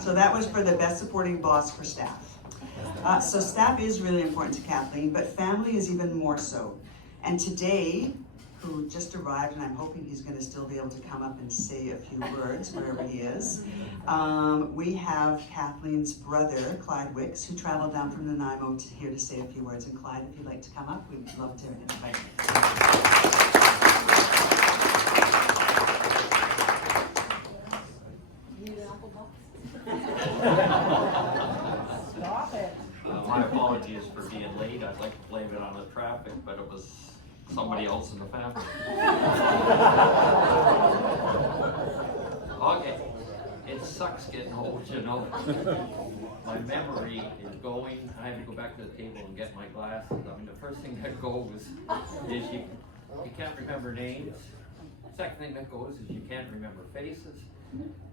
So that was for the best supporting boss for staff. So staff is really important to Kathleen, but family is even more so. And today, who just arrived, and I'm hoping he's going to still be able to come up and say a few words wherever he is. We have Kathleen's brother, Clyde, who traveled down from Nanaimo here to say a few words. And Clyde, if you'd like to come up, we'd love to invite you. Stop it. My apologies for being late. I'd like to blame it on the traffic, but it was somebody else in the family. Okay, it sucks getting old, you know. My memory is going. I have to go back to the table and get my glasses. I mean, the first thing that goes is you can't remember names. Second thing that goes is you can't remember faces.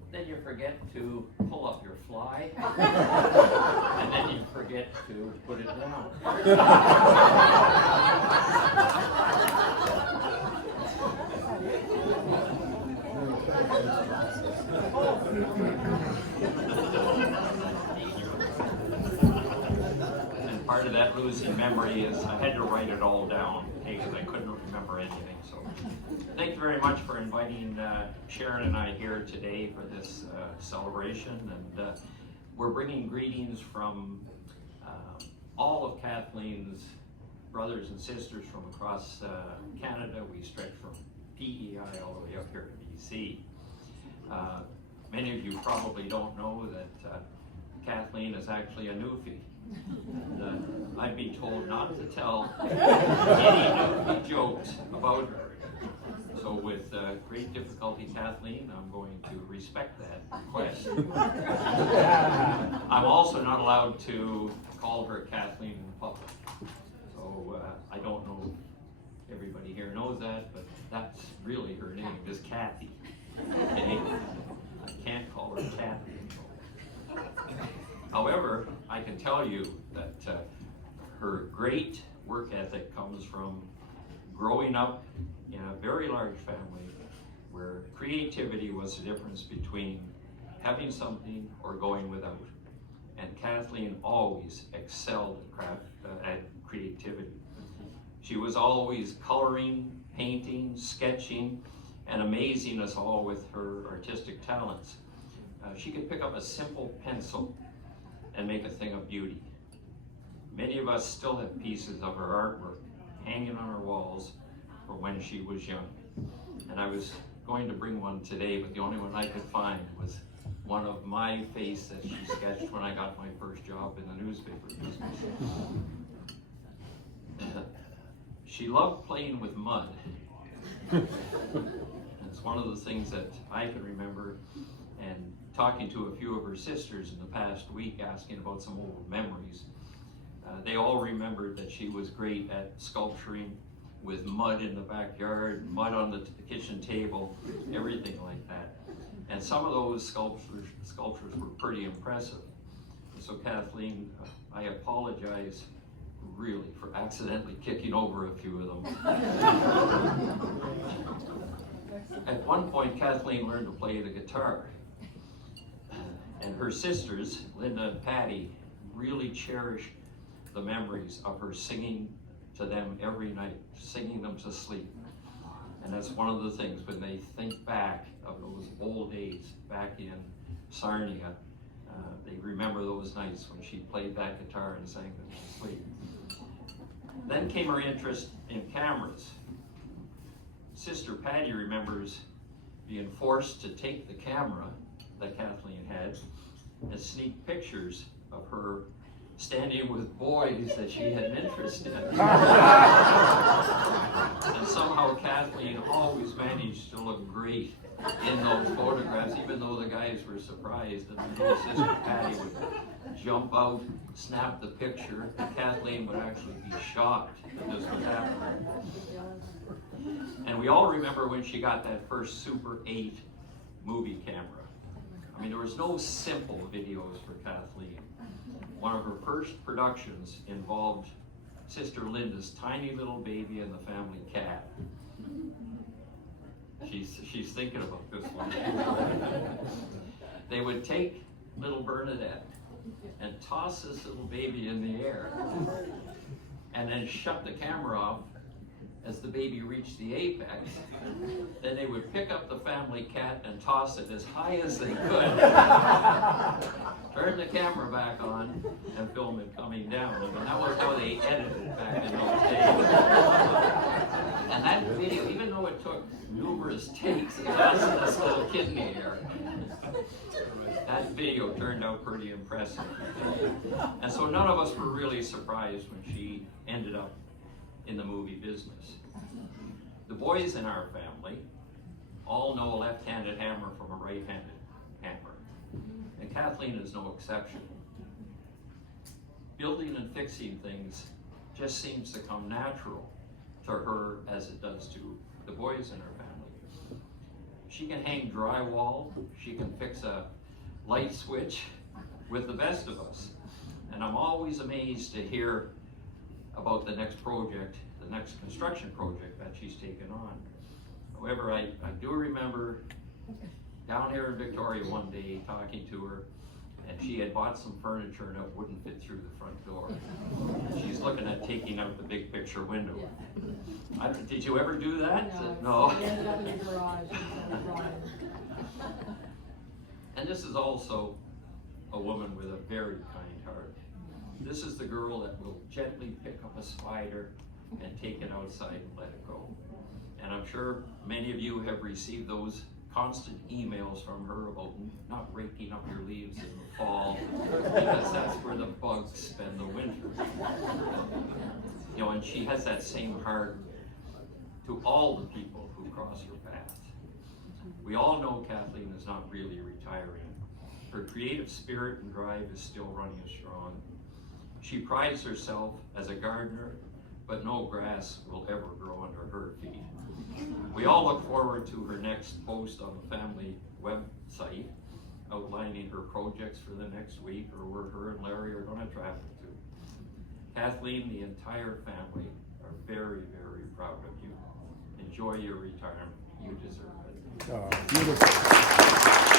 Then you forget to pull up your fly, and then you forget to put it down. And part of that losing memory is I had to write it all down because I couldn't remember anything. So thank you very much for inviting Sharon and I here today for this celebration. And we're bringing greetings from all of Kathleen's brothers and sisters from across Canada. We stretch from PEI all the way up here to BC. Many of you probably don't know that Kathleen is actually a Newfie. And, I've been told not to tell any Newfie jokes about her. So with great difficulty, Kathleen, I'm going to respect that request. I'm also not allowed to call her Kathleen in public. So I don't know if everybody here knows that, but that's really her name, is Kathy. Okay? I can't call her Kathy in public. However, I can tell you that her great work ethic comes from growing up in a very large family where creativity was the difference between having something or going without. And Kathleen always excelled at creativity. She was always coloring, painting, sketching, and amazing us all with her artistic talents. She could pick up a simple pencil and make a thing of beauty. Many of us still have pieces of her artwork hanging on our walls from when she was young. And I was going to bring one today, but the only one I could find was one of my face that she sketched when I got my first job in the newspaper business. She loved playing with mud. It's one of the things that I can remember, and talking to a few of her sisters in the past week, asking about some old memories. They all remembered that she was great at sculpturing with mud in the backyard, mud on the kitchen table, everything like that. And some of those sculptures were pretty impressive. And so Kathleen, I apologize really for accidentally kicking over a few of them. At one point, Kathleen learned to play the guitar. And her sisters, Linda and Patty, really cherished the memories of her singing to them every night, singing them to sleep. And that's one of the things, when they think back of those old days back in Sarnia, they remember those nights when she played that guitar and sang them to sleep. Then came her interest in cameras. Sister Patty remembers being forced to take the camera that Kathleen had and sneak pictures of her standing with boys that she had an interest in. And somehow Kathleen always managed to look great in those photographs, even though the guys were surprised. And then little Sister Patty would jump out, snap the picture, and Kathleen would actually be shocked that this was happening. And we all remember when she got that first Super 8 movie camera. I mean, there was no simple videos for Kathleen. One of her first productions involved Sister Linda's tiny little baby and the family cat. She's thinking about this one. They would take little Bernadette and toss this little baby in the air and then shut the camera off as the baby reached the apex. Then they would pick up the family cat and toss it as high as they could, turn the camera back on, and film it coming down. I mean, that was how they edited back in those days. And that video, even though it took numerous takes of tossing this little kid in the air, that video turned out pretty impressive. And so none of us were really surprised when she ended up in the movie business. The boys in our family all know a left-handed hammer from a right-handed hammer. And Kathleen is no exception. Building and fixing things just seems to come natural to her as it does to the boys in her family. She can hang drywall, she can fix a light switch with the best of us. And I'm always amazed to hear about the next project, the next construction project that she's taken on. However, I do remember down here in Victoria one day talking to her, and she had bought some furniture and it wouldn't fit through the front door. She's looking at taking out the big picture window. Did you ever do that? No. We ended up in the garage instead of drawing. And this is also a woman with a very kind heart. This is the girl that will gently pick up a spider and take it outside and let it go. And I'm sure many of you have received those constant emails from her about not raking up your leaves in the fall, because that's where the bugs spend the winter. You know, and she has that same heart to all the people who cross her path. We all know Kathleen is not really retiring. Her creative spirit and drive is still running strong. She prides herself as a gardener, but no grass will ever grow under her feet. We all look forward to her next post on the family website, outlining her projects for the next week or where her and Larry are going to travel to. Kathleen, the entire family are very, very proud of you. Enjoy your retirement. You deserve it. Beautiful.